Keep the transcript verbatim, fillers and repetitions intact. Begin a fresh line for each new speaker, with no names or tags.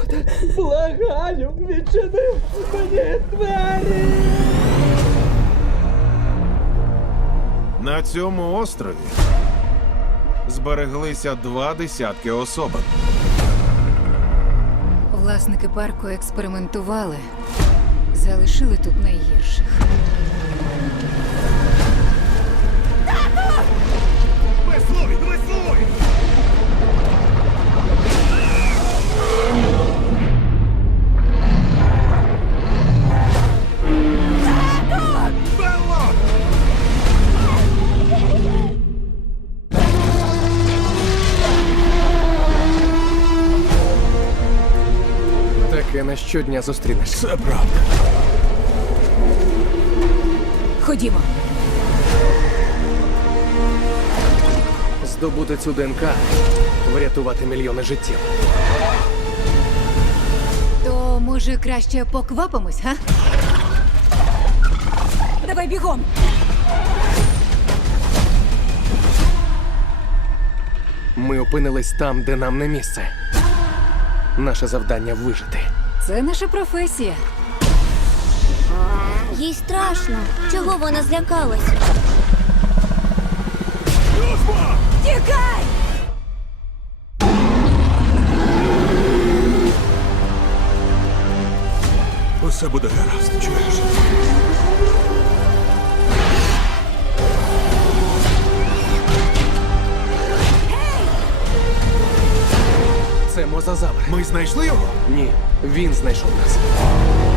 Господи.
Благаю, відчини мені двері!
На цьому острові збереглися два десятки особин.
Власники парку експериментували. Залишили тут найгірших.
Веслуй! Веслуй! Белло!
Таке на щодня зустрінеш.
Це правда.
Ходімо.
Здобути цю ДНК, врятувати мільйони життів.
То, може, краще поквапимось, га? Давай бігом!
Ми опинились там, де нам не місце. Наше завдання вижити.
Це наша професія.
Їй страшно. Чого вона злякалась?
Тікай!
Усе буде гаразд, чуєш?
Це мозазавр.
Ми знайшли його?
Ні, він знайшов нас.